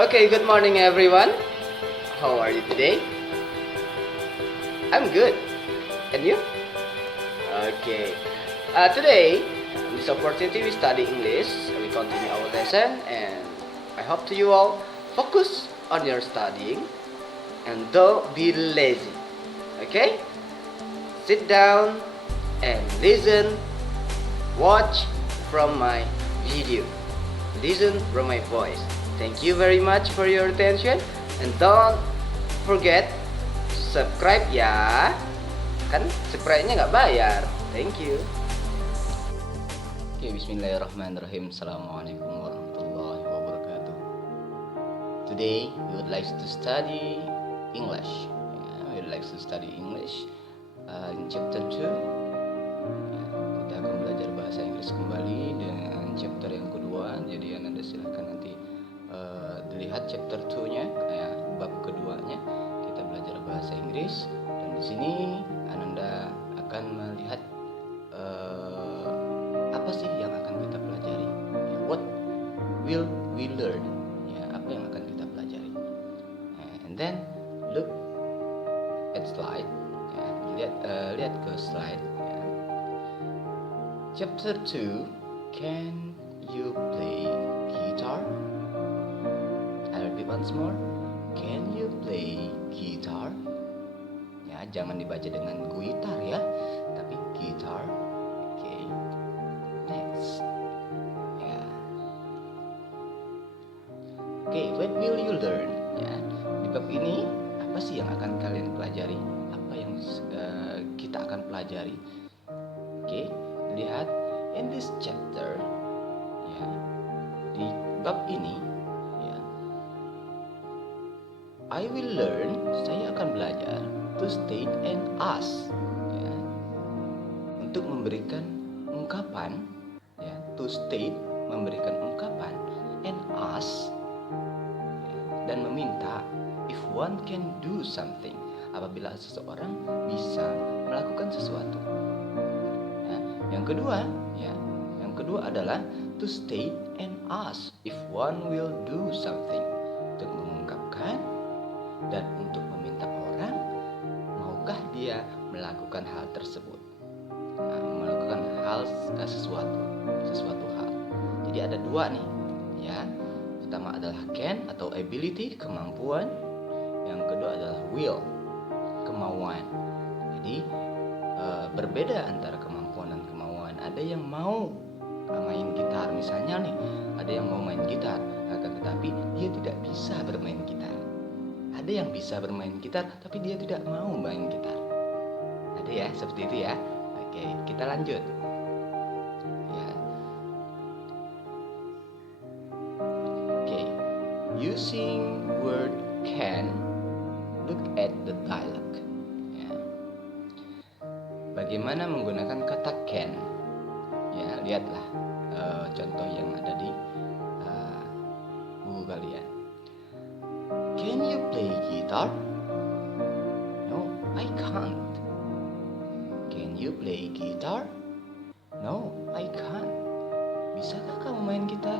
Okay, good morning everyone. How are you today? I'm good. And you? Okay. Today, in this opportunity, we study English. We continue our lesson, and I hope to you all focus on your studying and don't be lazy. Okay? Sit down and listen. Watch from my video. Listen from my voice. Thank you very much for your attention, and don't forget to subscribe ya. Kan subscribe-nya nggak bayar. Thank you. Oke, bismillahirrahmanirrahim. Assalamualaikum warahmatullahi wabarakatuh. Today we would like to study English. We would like to study English in chapter 2. Kita akan belajar bahasa Inggris kembali dengan chapter yang kedua. Jadi Anda silahkan nanti dilihat chapter 2-nya, bab keduanya. Kita belajar bahasa Inggris, dan di sini Ananda akan melihat apa sih yang akan kita pelajari. What will we learn? Apa yang akan kita pelajari? And then look at slide. Lihat ke slide. Chapter 2. Can you play guitar? I repeat once more. Can you play guitar? Jangan dibaca dengan guitar ya, tapi gitar. Okay. Next. Okay, what will you learn? Di bab ini apa sih yang akan kalian pelajari? Apa yang kita akan pelajari? Okay, lihat in this chapter. Di bab ini, I will learn. Saya akan belajar to state and ask. Untuk memberikan ungkapan. To state, memberikan ungkapan, and ask, dan meminta if one can do something, apabila seseorang bisa melakukan sesuatu. Yang kedua adalah to state and ask if one will do something, untuk mengungkapkan dan untuk meminta orang maukah dia melakukan hal tersebut, melakukan sesuatu hal. Jadi ada dua nih, pertama adalah can atau ability, kemampuan. Yang kedua adalah will, kemauan. Jadi berbeda antara kemampuan dan kemauan. Ada yang mau main gitar misalnya nih, ada yang mau main gitar, akan tetapi dia tidak bisa bermain gitar. Ada yang bisa bermain gitar tapi dia tidak mau main gitar. Ada ya, seperti itu ya. Oke, kita lanjut. Using word can, look at the dialogue. Bagaimana menggunakan kata can? Lihatlah contoh yang ada di buku kalian. Can you play guitar? No, I can't. Can you play guitar? No, I can't. Bisakah kamu main gitar?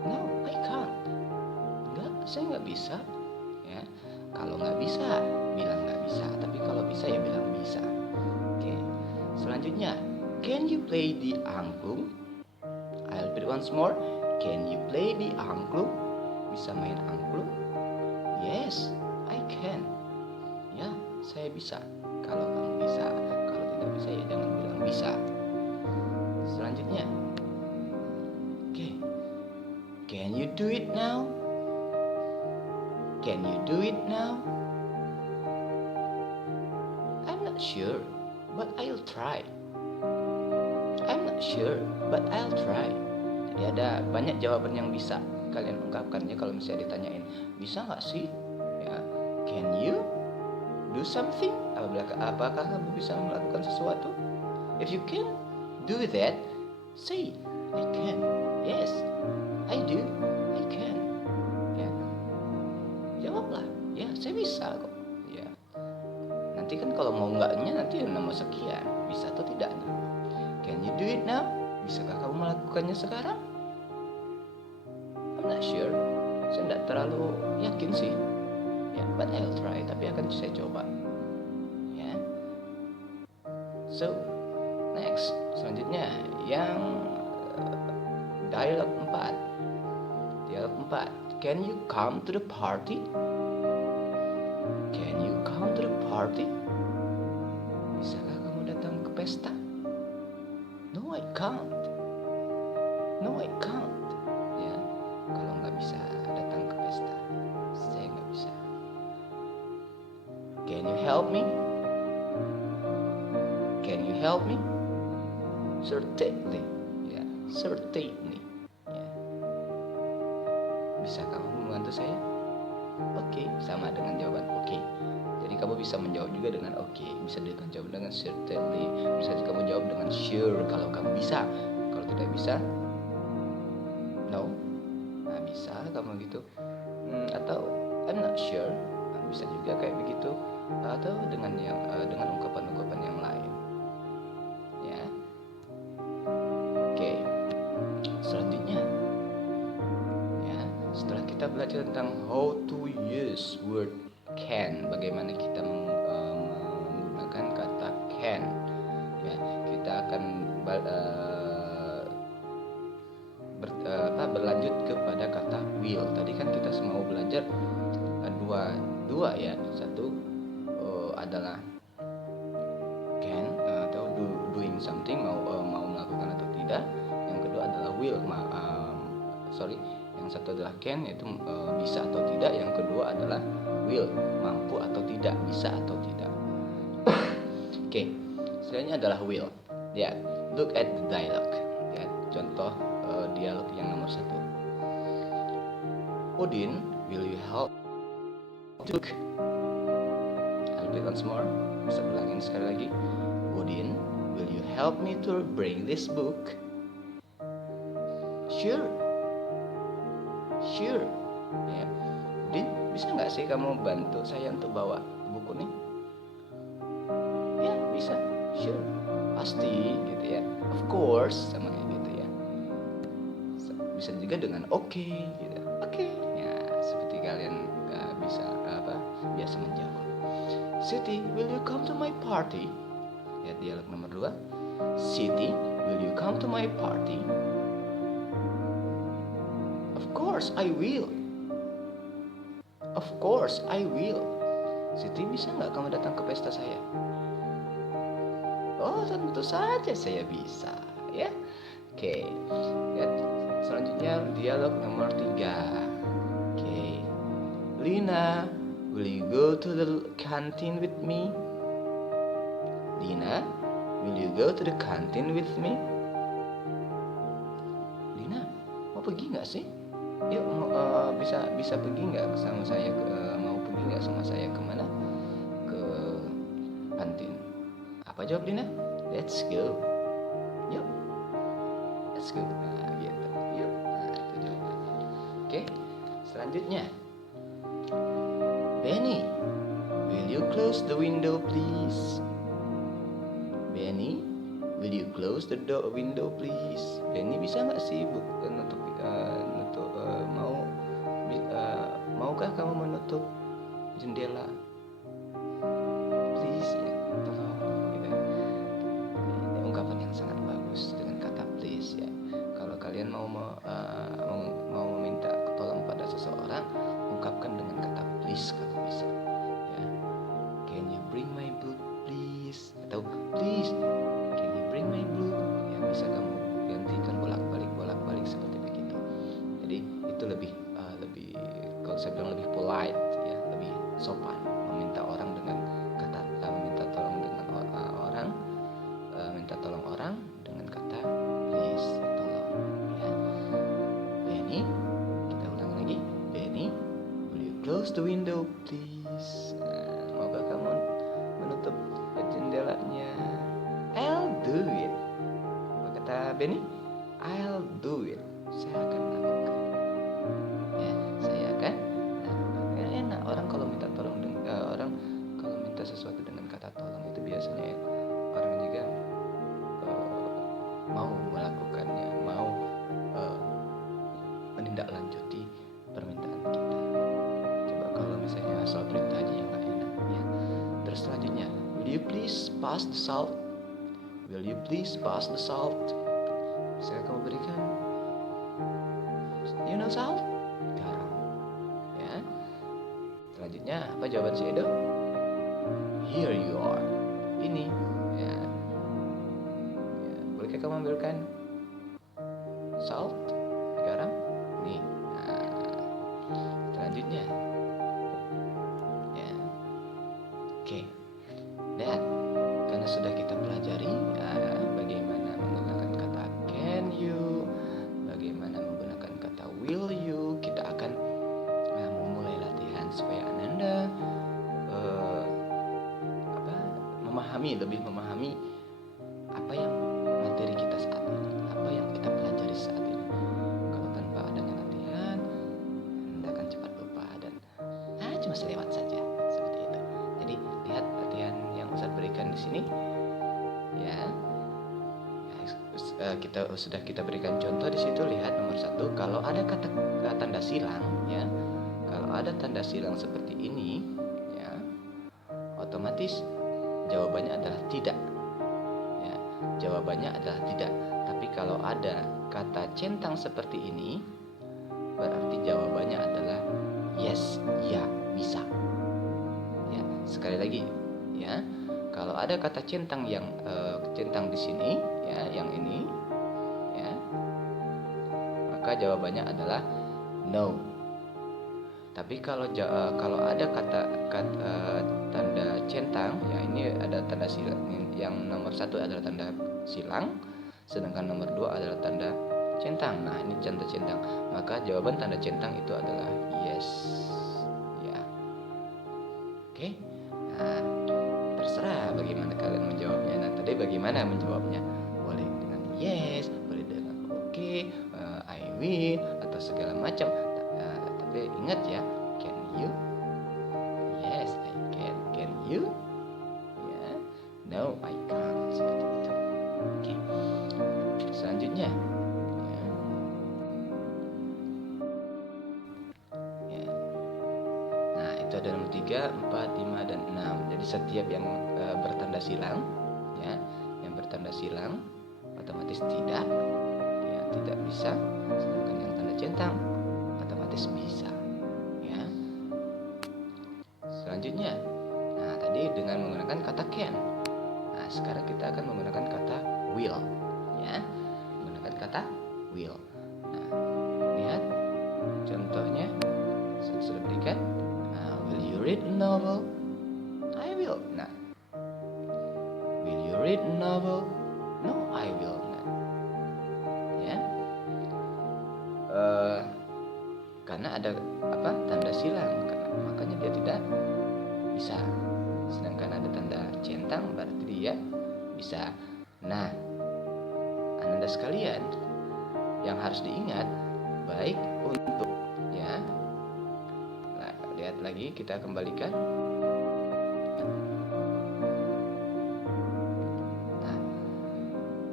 No, I can't. Enggak, saya nggak bisa. Kalau nggak bisa, bilang nggak bisa. Tapi kalau bisa ya bilang bisa. Oke. Selanjutnya, can you play the angklung? I'll repeat once more. Can you play the angklung? Bisa main angklung? Yes, I can. Saya bisa. Kalau kamu bisa. Kalau tidak bisa ya jangan bilang bisa. Selanjutnya, can you do it now? Can you do it now? I'm not sure, but I'll try. I'm not sure, but I'll try. Jadi ada banyak jawaban yang bisa kalian ungkapkannya kalau misalnya ditanyain, bisa nggak sih? Can you do something? Apakah kamu bisa melakukan sesuatu? If you can do that, say I can. Yes, I do. I can. Jawablah. Saya bisa kok. Nanti kan kalau mau enggaknya nanti nomor sekian. Bisa atau tidaknya. Can you do it now? Bisakah kamu melakukannya sekarang? I'm not sure. Saya tidak terlalu yakin sih. Ya, but I'll try. Tapi akan saya coba. Ya. So, next. Selanjutnya yang dialog 4. Dialog 4. Can you come to the party? Can you come to the party? Bisakah kamu datang ke pesta? No, I can't. No, I can't. Ya, kalau nggak bisa datang ke pesta, saya nggak bisa. Can you help me? Can you help me? Certainly. Ya, certainly. Ya. Bisa kamu membantu saya? Oke, sama dengan jawaban oke. Jadi kamu bisa menjawab juga dengan oke. Bisa dengan jawab dengan certainly. Bisa kamu jawab dengan sure kalau kamu bisa. Kalau tidak bisa, no. Nah, bisa kamu gitu. Atau I'm not sure. Nah, bisa juga kayak begitu. Atau dengan dengan ungkapan-ungkapan yang lain. Ya. Oke. Selanjutnya. Ya, setelah kita belajar tentang how to use word can, bagaimana kita menggunakan kata can. Ya, kita akan berlanjut kepada kata will. Tadi kan kita mau belajar dua ya. Satu adalah can atau doing something, mau melakukan atau tidak. Yang kedua adalah will. Yang satu adalah can, yaitu bisa atau tidak. Yang kedua adalah will, mampu atau tidak, bisa atau tidak. Oke, selanjutnya adalah will. Ya, look at the dialogue. Ya, contoh dialog yang nomor 1. Odin, will you help? Look. I'll repeat once more. Bisa ulangin sekali lagi. Odin, will you help me to bring this book? Sure. Sure. Ya. Odin, bisa nggak sih kamu bantu saya untuk bawa buku nih? Ya, bisa. Sure. Pasti gitu ya. Of course, sama kayak gitu ya. Bisa juga dengan oke, gitu. Oke. Ya, seperti kalian biasa menjawab. Siti, will you come to my party? Ya, dialog nomor 2. Siti, will you come to my party? Of course I will. Of course I will. Siti, bisa nggak kamu datang ke pesta saya? Oh, tentu saja saya bisa. Ya, oke. Ya, selanjutnya dialog nomor 3. Oke. Lina, will you go to the canteen with me? Lina, will you go to the canteen with me? Lina, mau pergi nggak sih? Yuk, bisa pergi nggak sama saya? Mau pergi nggak sama saya kemana? Ke kantin. Apa jawab Lina? Let's go. Yuk, let's go. Nah, gitu. Yuk, nah, itu jawabannya. Oke, selanjutnya. Benny, will you close the window please? Benny, will you close the window please? Benny, bisa nggak sih maukah kamu menutup jendela? Please ya, tolong gitu. Ini ungkapan yang sangat bagus dengan kata please ya. Kalau kalian mau meminta tolong pada seseorang, ungkapkan dengan kata please kalau bisa ya. Can you bring my book please? Atau please can you bring my book? Ya, bisa kamu gantikan bolak-balik seperti begitu. Jadi itu lebih kalau saya bilang lebih polite ya, lebih sopan meminta orang dengan kata minta tolong orang dengan kata please, tolong ya. Benny, kita ulang lagi. Benny, will you close the window please? Maukah kamu menutup jendelanya? I'll do it. Apa kata Benny? I'll do it. Saya akan lakukan. Ya, saya akan lakukan. Ya, enak orang kalau minta tolong orang kalau minta sesuatu dengan kata tolong itu biasanya orang juga mau melakukannya, mau menindaklanjuti permintaan pass the salt? Will you please pass the salt? Bisa kamu berikan? You know salt? Garam. Ya. Selanjutnya apa jawaban si Edo? Here you are. Ini. Ya. Bolehkah kamu ambilkan salt? Garam? Nih. Nah. Selanjutnya. Ya. Oke. Dan karena sudah kita pelajari bagaimana menggunakan kata can you, bagaimana menggunakan kata will you, kita akan memulai latihan supaya Ananda lebih memahami apa yang materi kita saat ini, apa yang kita pelajari saat ini. Kalau tanpa adanya latihan, Anda akan cepat lupa dan cuma selewat saja seperti itu. Jadi lihat latihan yang Ustaz berikan di sini, ya. Kita berikan contoh di situ. Lihat nomor 1, kalau ada kata tanda silang, ya, kalau ada tanda silang seperti ini, ya, otomatis jawabannya adalah tidak. Ya, jawabannya adalah tidak. Tapi kalau ada kata centang seperti ini, berarti jawabannya adalah yes, ya, bisa. Ya, sekali lagi, ya. Kalau ada kata centang yang centang di sini, ya, yang ini, ya, maka jawabannya adalah no. Tapi kalau ada kata tanda centang, ya, ini ada tanda silang. Yang nomor 1 adalah tanda silang, sedangkan nomor 2 adalah tanda centang. Nah, ini tanda centang. Maka jawaban tanda centang itu adalah yes, ya. Oke. Nah, terserah bagaimana kalian menjawabnya. Nah, tadi bagaimana menjawabnya? Boleh dengan yes, boleh dengan oke, I will, atau segala macam. Tapi ingat ya, can you? Yes, I can. Can you? Ya. No, I can't. Seperti itu. Oke. Selanjutnya, ya. Nah, itu ada nomor 3, 4, 5, dan 6. Jadi setiap yang bertanda silang, ya, yang bertanda silang otomatis tidak, ya, tidak bisa. Sedangkan yang tanda centang otomatis bisa, ya. Selanjutnya, nah, tadi dengan menggunakan kata can. Nah, sekarang kita akan menggunakan kata will, ya, menggunakan kata will. Nah, lihat contohnya saya sudah berikan. Will you read a novel? I will not. Will you read a novel? No, I will not. Ya. Karena ada tanda silang, makanya dia tidak bisa. Sedangkan ada tanda centang, berarti dia bisa. Nah, Ananda sekalian, yang harus diingat baik untuk, ya. Nah, lihat lagi, kita kembalikan. Nah,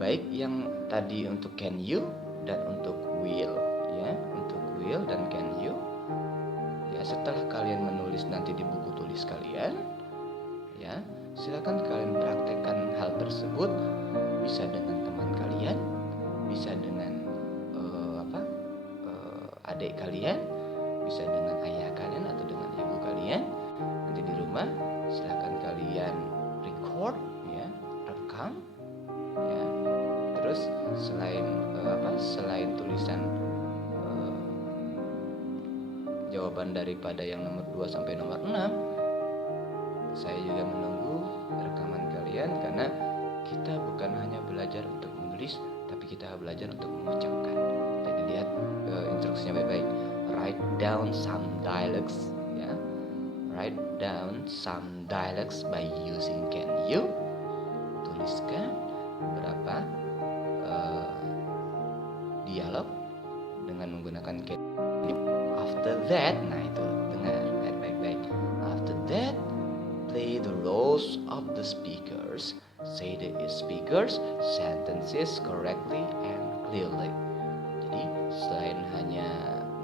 baik yang tadi untuk can you dan untuk will, ya, untuk will dan can you, ya, setelah kalian menulis nanti di buku tulis kalian, ya, silakan kalian praktekkan hal tersebut. Bisa dengan teman kalian, bisa dengan adik kalian, bisa dengan ayah kalian atau dengan ibu kalian. Nanti di rumah silakan kalian record, ya, rekam, ya. Terus selain tulisan jawaban daripada yang nomor 2 sampai nomor 6, saya juga menunggu rekaman kalian, karena kita bukan hanya belajar untuk menulis, tapi kita belajar untuk mengucapkan. Jadi lihat instruksinya baik-baik. Write down some dialogues, ya. Write down some dialogues by using can you. Tuliskan beberapa dialog dengan menggunakan can you. After that, nah itu dengar baik-baik. After that, play the roles of the speakers. Say the speakers sentences correctly and clearly. Jadi selain hanya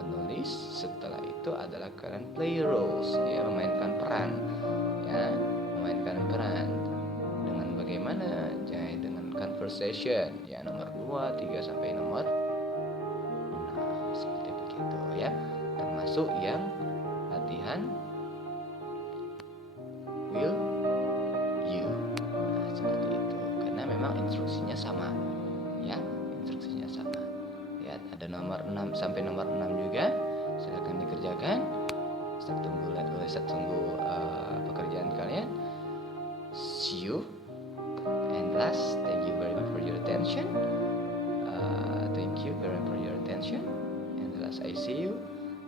menulis, setelah itu adalah kalian play roles, ya, memainkan peran, ya, memainkan peran dengan bagaimana? Dengan conversation ya, nomor 2, 3 sampai nomor 6 seperti begitu ya. Termasuk yang latihan will you. Nah, seperti itu. Karena memang instruksinya sama ya, instruksinya sama. Lihat ada nomor 6 sampai nomor 6 juga. Silakan dikerjakan. Saya tunggu pekerjaan kalian. See you. And last, thank you very much for your attention. Thank you very much for your attention. And last, I see you.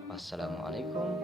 Wassalamualaikum